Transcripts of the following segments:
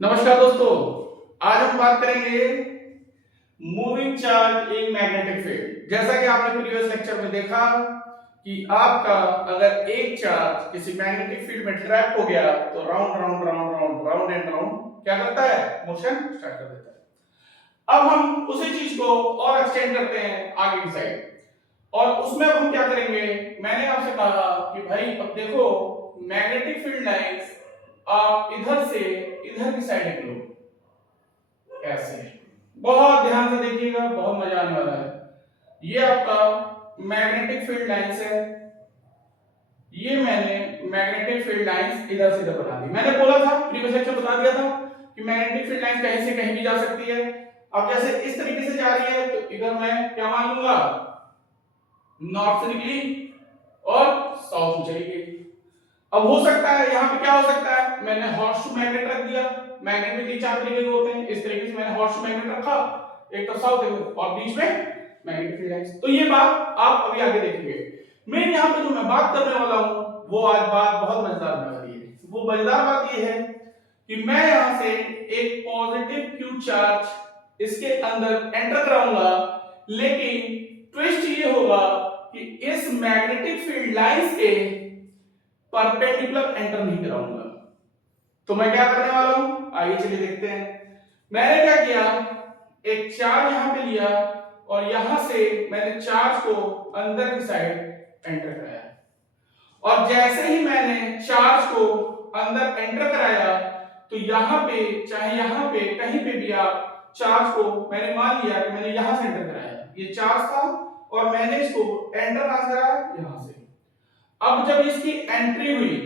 नमस्कार दोस्तों। आज हम बात करेंगे moving charge in magnetic field. जैसा कि आपने प्रीवियस लेक्चर में देखा कि आपका अगर एक चार्ज किसी मैग्नेटिक फील्ड में ट्रैप हो गया तो round round round round round and round क्या करता है, मोशन स्टार्ट कर देता है। अब हम उसी चीज को और एक्सटेंड करते हैं आगे की साइड, और उसमें अब हम क्या करेंगे, मैंने आपसे कहा कि भाई अब देखो मैग्नेटिक फील्ड लाइंस आप इधर से इधर की साइड निकलो ऐसे। बहुत ध्यान से देखिएगा, बहुत मजा आने वाला है। ये आपका मैग्नेटिक फील्ड लाइंस है। ये मैंने मैग्नेटिक फील्ड लाइंस इधर से इधर बना दी। मैंने बोला था, प्रीवियस लेक्चर बता दिया था कि मैग्नेटिक फील्ड लाइंस कहीं से कहीं भी जा सकती है। अब जैसे इस तरीके से जा रही है तो इधर मैं क्या मान लूंगा, नॉर्थ से निकली और साउथ में चली गई। अब हो सकता है यहाँ पे क्या हो सकता है, मैंने हॉर्सशू मैग्नेट रख दिया। मैग्नेट में तीन चार तरीके के होते हैं, इस तरीके से मैंने हॉर्सशू मैग्नेट रखा, एक तो साउथ और बीच में मैग्नेटिक फील्ड लाइंस। तो ये बात आप अभी आगे देखेंगे। मेन यहाँ पे जो मैं बात करने वाला हूँ वो आज बात बहुत मजेदार होने वाली है। वो मजेदार बात ये है कि मैं यहाँ से एक पॉजिटिव क्यू चार्ज इसके अंदर एंटर कराऊंगा, लेकिन ट्विस्ट ये होगा कि इस मैग्नेटिक फील्ड लाइंस के परपेंडिकुलर एंटर नहीं कराऊंगा। तो मैं क्या करने वाला हूं, आइए चलिए देखते हैं। मैंने क्या किया, एक चार्ज यहां पे लिया और यहां से मैंने चार्ज को अंदर की साइड एंटर कराया, और जैसे ही मैंने चार्ज को अंदर एंटर कराया तो यहां पे चाहे यहां पे कहीं पे भी आप चार्ज को, मैंने मान लिया कि मैंने यहां से एंटर कराया, ये चार्ज था और मैंने इसको एंटर कहां से कराया, यहां से। अब जब इसकी एंट्री हुई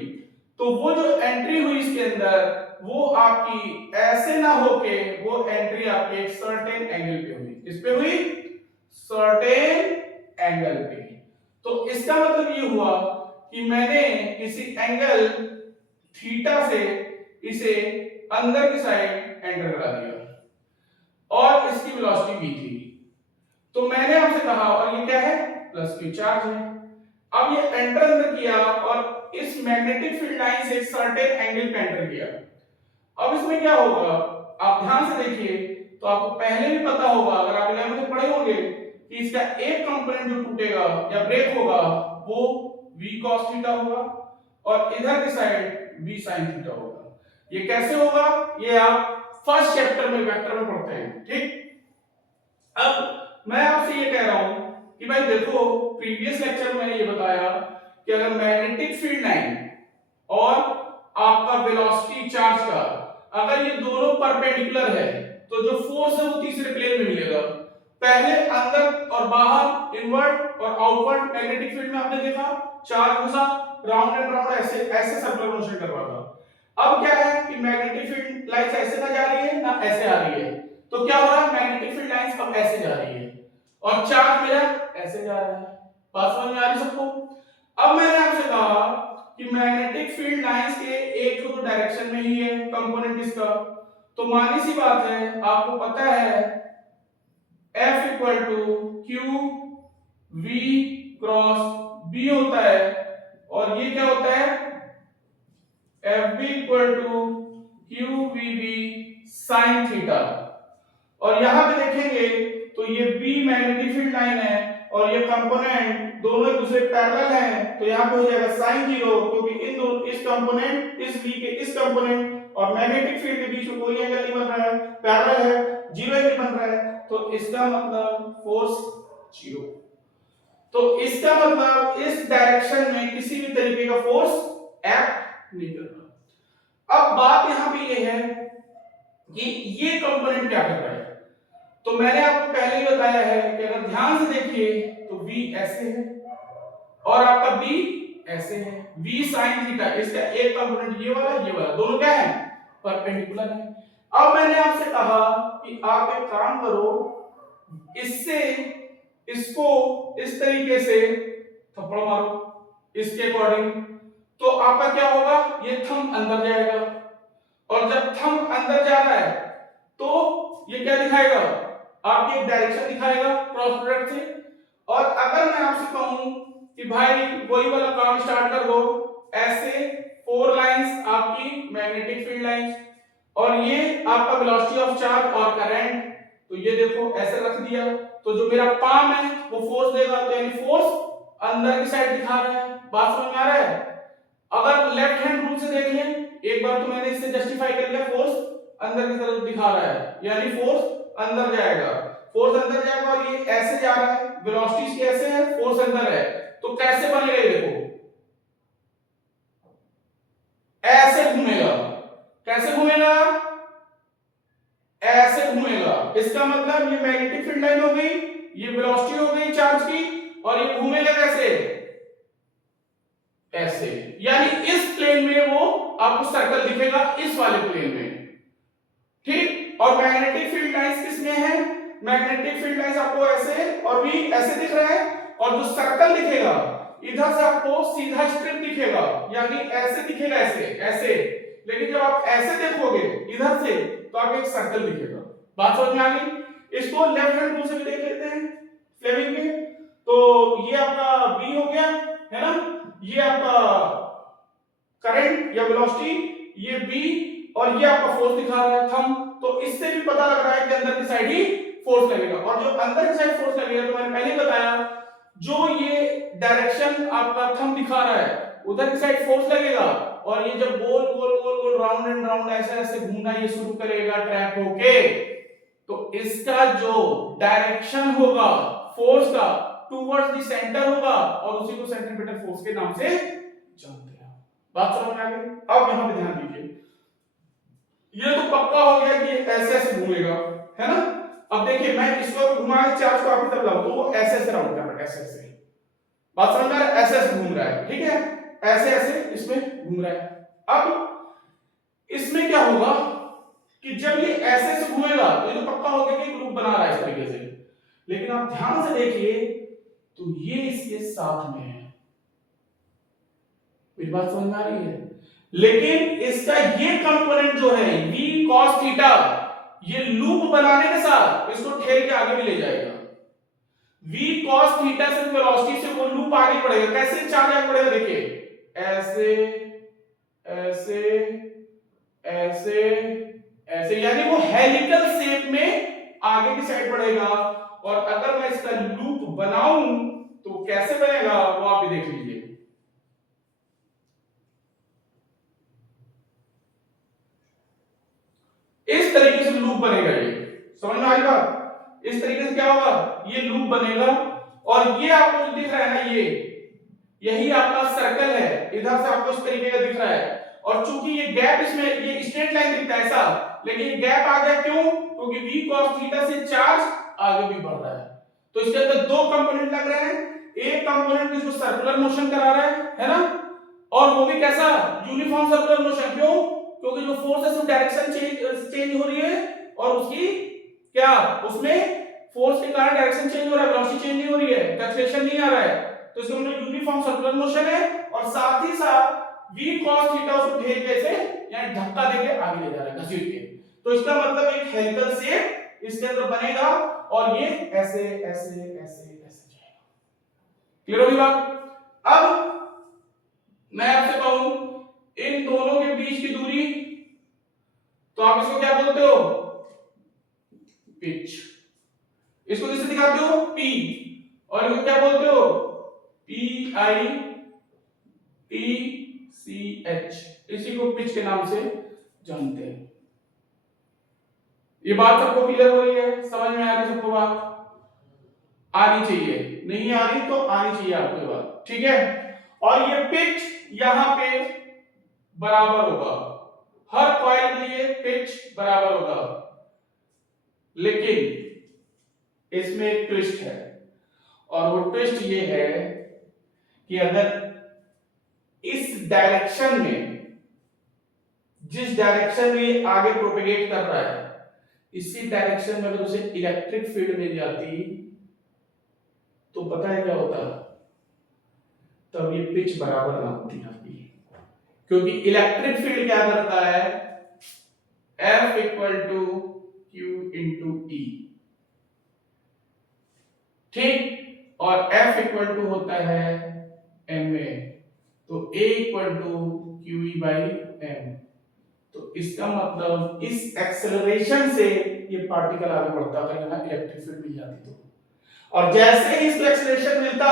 तो वो जो एंट्री हुई इसके अंदर वो आपकी ऐसे ना होके वो एंट्री आपके एक सर्टेन एंगल पे हुई। किस पे हुई, सर्टेन एंगल पे। तो इसका मतलब ये हुआ कि मैंने किसी एंगल थीटा से इसे अंदर की साइड एंटर करा दिया और इसकी वेलोसिटी v थी। तो मैंने आपसे कहा, और ये क्या है, प्लस क्यू चार्ज है। अब ये एंटर अंदर किया और इस मैग्नेटिक फील्ड लाइन से एक सर्टेन एंगल पे एंटर किया। अब इसमें क्या होगा, आप ध्यान से देखिए तो आपको पहले भी पता होगा, अगर आप 11th में पढ़े होंगे कि इसका एक कंपोनेंट जो टूटेगा या ब्रेक होगा वो v cos थीटा होगा और इधर की साइड v sin थीटा होगा। ये कैसे होगा, ये आप फर्स्ट चैप्टर में वेक्टर में पढ़ते हैं, ठीक। अब मैं आपसे ये कह रहा हूं कि भाई देखो प्रीवियस लेक्चर में मैंने ये बताया कि अगर मैग्नेटिक फील्ड लाइन और आपका वेलोसिटी चार्ज का अगर ये दोनों परपेंडिकुलर है तो जो फोर्स है वो तीसरे प्लेन में मिलेगा। पहले अंदर और बाहर, इनवर्ट और आउटवर्ड मैग्नेटिक फील्ड में आपने देखा चार्ज हमेशा राउंड एंड राउंड ऐसे ऐसे सर्कुलर मोशन कर रहा था। अब क्या है कि मैग्नेटिक फील्ड लाइंस ऐसे ना जा रही है ना ऐसे आ रही है, तो क्या हो रहा है, मैग्नेटिक फील्ड लाइंस अब ऐसे जा रही है और चार्ज मेरा ऐसे जा रहा है। बात समझ में आ रही सबको। अब मैंने आपसे कहा कि मैग्नेटिक फील्ड लाइंस के एक तो डायरेक्शन में ही है कंपोनेंट इसका, तो मानी सी बात है, आपको पता है F equal to q v cross B होता है, और ये क्या होता है, F B equal to q v B sine theta. और यहां पे देखेंगे तो ये B मैग्नेटिक फील्ड लाइन है और ये कंपोनेंट दोनों एक दूसरे पैरेलल हैं, तो यहां पे हो जाएगा sin 0, क्योंकि इन दोनों इस कंपोनेंट इस B के इस कंपोनेंट और मैग्नेटिक फील्ड के बीच में कोई एंगल नहीं बन रहा है, पैरेलल है, जीरो एंगल बन रहा है, तो इसका मतलब फोर्स जीरो। तो इसका मतलब इस डायरेक्शन में किसी भी तरीके का फोर्स एक्ट नहीं कर रहा। अब बात यहां पे ये है कि ये कंपोनेंट क्या कर रहा है, तो मैंने आपको पहले ही बताया है कि अगर ध्यान से देखिए तो v ऐसे है और आपका b ऐसे है, v sin थीटा, इसका एक कंपोनेंट ये वाला दोनों क्या है, परपेंडिकुलर है। अब मैंने आपसे कहा कि आप एक काम करो, इससे इसको इस तरीके से थप्पड़ मारो इसके अकॉर्डिंग, तो आपका क्या होगा, ये थंब अंदर जाएगा और जब थंब अंदर जा रहा है तो ये क्या दिखाएगा, आपकी एक डायरेक्शन दिखाएगा क्रॉस प्रोडक्ट से। और अगर मैं आपसे कहूं कि भाई वही वाला काम स्टार्ट कर दो, ऐसे फोर लाइंस आपकी मैग्नेटिक फील्ड लाइंस, और ये आपका वेलोसिटी ऑफ चार्ज और करंट। तो ये देखो ऐसे रख दिया, तो जो मेरा पाम है वो फोर्स देगा, तो यानी फोर्स अंदर की साइड दिखा रहा है। बात समझ में आ रहा है? अगर लेफ्ट हैंड रूल से देख लें, एक बार तो मैंने इससे जस्टिफाई कर लिया, फोर्स अंदर की तरफ दिखा रहा है, यानी फोर्स अंदर जाएगा, फोर्स अंदर जाएगा, और ये ऐसे जा रहा है, वेलोसिटी कैसे है, फोर्स अंदर है, तो कैसे बनेगा ये देखो, ऐसे घूमेगा। कैसे घूमेगा? ऐसे घूमेगा। इसका मतलब ये मैग्नेटिक फील्ड लाइन हो गई, ये वेलोसिटी हो गई चार्ज की, और ये घूमेगा कैसे? ऐसे, यानी इस प्लेन में वो आपको सर्कल दिखेगा, इस वाले प्लेन में, ठीक। और मैग्नेटिक फील्ड लाइंस किसमें है? मैग्नेटिक फील्ड लाइंस आपको ऐसे और भी ऐसे दिख रहा है, और जो सर्कल दिखेगा इधर से आपको सीधा स्ट्रिप दिखेगा, यानी ऐसे दिखेगा, ऐसे ऐसे। लेकिन जब आप ऐसे देखोगे इधर से, तो आपको एक सर्कल दिखेगा। बात समझ में आ गई? इसको लेफ्ट हैंड रूल से भी देख लेते हैं, फ्लेमिंग के। तो ये आपका बी हो गया, है ना, ये आपका करंट या वेलोसिटी, ये बी, और ये आपका फोर्स दिखा रहा है थंब। तो इससे भी पता लग रहा है कि अंदर की साइड ही फोर्स लगेगा, और जो अंदर की साइड फोर्स लगेगा, तो मैंने पहले बताया, जो ये डायरेक्शन आपका थंब दिखा रहा है उधर की साइड फोर्स लगेगा, और ये जब गोल गोल गोल गोल राउंड एंड राउंड ऐसे ऐसे घूमना ये शुरू करेगा ट्रैक होके, तो इसका जो डायरेक्शन होगा फोर्स का टुवर्ड्स द सेंटर होगा, और उसी को सेंट्रीपिटल फोर्स के नाम से जानते हैं। बात समझ में आ गई? अब यहां पे ध्यान दीजिए, ये तो पक्का हो गया कि ऐसे ऐसे घूमेगा, है ना। अब देखिए मैं इसको घुमा के चार्ज को आपकी तरफ लाऊं, तो वो ऐसे ऐसे राउंड कर रहा है, ऐसे ऐसे। बात समझ में आ रहा है? ऐसे ऐसे घूम रहा है, ठीक है, ऐसे ऐसे इसमें घूम रहा है। अब इसमें क्या होगा कि जब ये ऐसे ऐसे घूमेगा, तो ये तो पक्का हो गया कि एक लूप बना रहा है इस तरीके से। लेकिन आप ध्यान से देखिए, तो ये इसके साथ में है। मेरी बात समझ में आ रही है? लेकिन इसका ये कंपोनेंट जो है v cos थीटा, ये लूप बनाने के साथ इसको ठेल के आगे भी ले जाएगा। v cos थीटा से वेलोसिटी से वो लूप आगे बढ़ेगा। कैसे चार्ज आगे बढ़ेगा? देखिए ऐसे ऐसे ऐसे ऐसे, यानी वो हेलिकल शेप में आगे की साइड बढ़ेगा। और अगर मैं इसका लूप बनाऊं तो कैसे बनेगा वो आप भी देख लीजिए। इस तरीके से लूप बनेगा, ये समझ में आई बात? इस तरीके से क्या होगा, ये लूप बनेगा, और ये आपको जो दिख रहा है ना, ये यही आपका सर्कल है, इधर से आपको इस तरीके का दिख रहा है। और चूंकि ये गैप इसमें, ये स्ट्रेट लाइन दिखता है ऐसा, लेकिन ये गैप आ गया क्यों? क्योंकि v cos थीटा से चार्ज आगे भी बढ़ रहा है। तो इसके अंदर दो कंपोनेंट लग रहे हैं, एक कंपोनेंट इसको सर्कुलर मोशन करा रहा है ना, और वो भी कैसा? Uniform circular motion. क्यों? क्योंकि जो फोर्स है उसमें डायरेक्शन चेंज हो रही है, और उसकी क्या, उसमें फोर्स के कारण डायरेक्शन चेंज हो रहा है, वेलोसिटी चेंज नहीं हो रही है, एक्सेलरेशन नहीं आ रहा है। तो इसका मतलब यूनिफॉर्म सर्कुलर मोशन है, और साथ ही साथ v cos थीटा उसको ढेर के से यानी धक्का देके आगे ले जा रहा है, घसीट के। तो इसका मतलब एक हेलिकल शेप इसके अंदर बनेगा, और ये ऐसे ऐसे ऐसे ऐसे जाएगा। क्लियर होगी बात? अब मैं आपसे कहूं इन दोनों के बीच की दूरी, तो आप इसको क्या बोलते हो? पिच। इसको किससे दिखाते हो? p। और इसको क्या बोलते हो? P I T C H, इसी को पिच के नाम से जानते हैं। ये बात सबको क्लियर हो रही है? समझ में आ रही सबको बात? आनी चाहिए, नहीं आ रही तो आनी चाहिए आपको ये बात, ठीक है। और ये पिच यहां पे बराबर होगा, हर कॉइल के लिए पिच बराबर होगा। लेकिन इसमें एक ट्विस्ट है, और वो ट्विस्ट ये है कि अगर इस डायरेक्शन में, जिस डायरेक्शन में आगे प्रोपेगेट कर रहा है, इसी डायरेक्शन में अगर उसे इलेक्ट्रिक फील्ड मिल जाती तो पता है क्या होता? तब ये पिच बराबर ना होती आपकी, क्योंकि इलेक्ट्रिक फील्ड क्या करता है? F equal to Q into E, ठीक, और F इक्वल टू होता है ma, तो A equal to QE by M। तो इसका मतलब इस एक्सेलरेशन से ये पार्टिकल आगे बढ़ता, अगर यहाँ इलेक्ट्रिक फील्ड मिल जाती तो। और जैसे ही इसको एक्सेलरेशन मिलता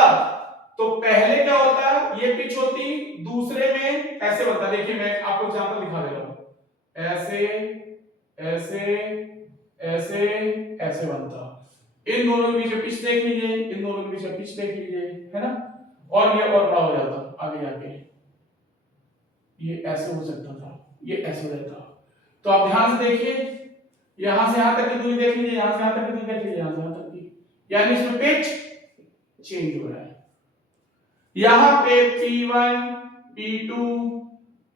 तो पहले क्या होता, ये पिच होती, दूसरे में ऐसे बनता। देखिए मैं आपको एग्जांपल दिखा दे रहा हूं, ऐसे ऐसे ऐसे ऐसे बनता। इन दोनों के बीच में पिच देख लीजिए, इन दोनों के बीच में पिच देख लीजिए, है ना। और ये और बड़ा हो जाता आगे जाके, ये ऐसे हो सकता था, ये ऐसे हो जाता। तो आप ध्यान से देखिए, यहां से यहां तक की दूरी देख लीजिए, यहां से यहां तक की दूरी देख लीजिए, यहां से यहां तक की, यानी इसमें पिच चेंज हो रहा है। यहां पे P1 P2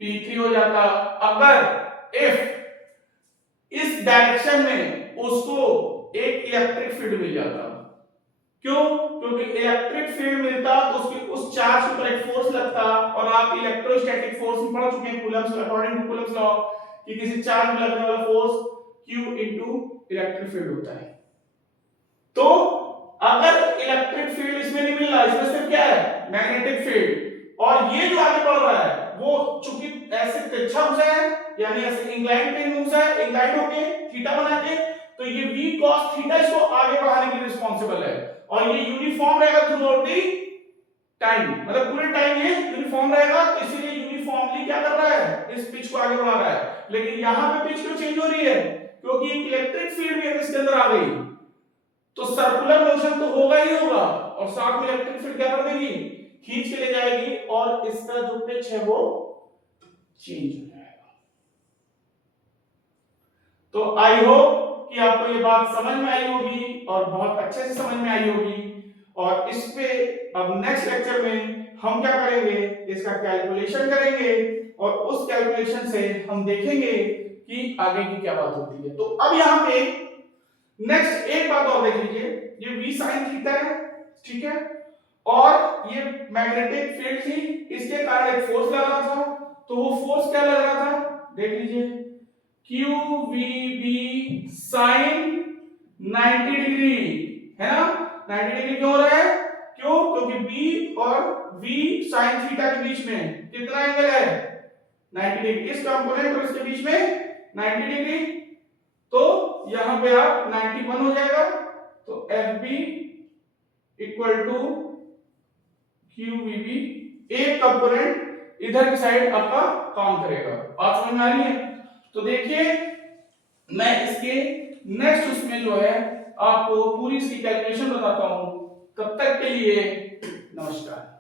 P3 हो जाता अगर इफ इस डायरेक्शन में उसको एक इलेक्ट्रिक फील्ड मिल जाता। क्यों? क्योंकि इलेक्ट्रिक फील्ड मिलता तो उसके उस चार्ज पर एक फोर्स लगता, और आप इलेक्ट्रोस्टैटिक फोर्स में पढ़ चुके हैं Coulomb's, according to Coulomb's law कि किसी चार्ज में लगने वाला force Q into electric field होता है। तो अगर इलेक्ट्रिक फील्ड इसमें नहीं मिल रहा, इसमें सिर्फ क्या है मैग्नेटिक फील्ड, और ये जो आगे बढ़ रहा है वो चूंकि ऐसे तिरछा घुसा है, यानी ऐसे इंक्लाइंड प्लेन में घुसा है, इंक्लाइंड होके थीटा बना के, तो ये v cos थीटा इसको आगे बढ़ाने के लिए रिस्पांसिबल है, और ये यूनिफॉर्म रहेगा थ्रू आउट दी टाइम, मतलब पूरे टाइम ये यूनिफॉर्म रहेगा, तो इसीलिए यूनिफॉर्मली क्या कर रहा है, इस पिच को आगे बढ़ा रहा है। लेकिन यहां पे पिच क्यों चेंज हो रही है? क्योंकि एक इलेक्ट्रिक फील्ड भी इसके अंदर आ गई, तो सर्कुलर मोशन तो होगा ही होगा, और साथ में इलेक्ट्रिक फील्ड क्या कर देगी, खींच के ले जाएगी, और इसका जो पिच है वो चेंज हो जाएगा। तो आई होप कि आपको ये बात समझ में आई होगी, और बहुत अच्छे से समझ में आई होगी। और इस पे अब नेक्स्ट लेक्चर में हम क्या करेंगे, इसका कैलकुलेशन करेंगे, और उस कैलकुलेशन से हम देखेंगे कि आगे की क्या बात होती है। तो अब यहां पे नेक्स्ट एक बात और देख लीजिए, ये v sin थीटा है, ठीक है, और ये मैग्नेटिक फील्ड थी, इसके कारण एक फोर्स लग रहा था, तो वो फोर्स क्या लग रहा था देख लीजिए, QVB sin 90 डिग्री, है ना। 90 डिग्री क्यों हो रहा है? क्यों? क्योंकि B और V sin थीटा के बीच में कितना एंगल है 90 डिग्री, इस कंपोनेंट और इसके बीच में 90 डिग्री, तो यहां पे आप 91 हो जाएगा, तो FB इक्वल टू QVB, एक कंपोनेंट इधर की साइड आपका काम करेगा। बात समझ में आ रही है? तो देखिए मैं इसके नेक्स्ट उसमें जो है आपको पूरी इसकी कैलकुलेशन बताता हूं, तब तक के लिए नमस्कार।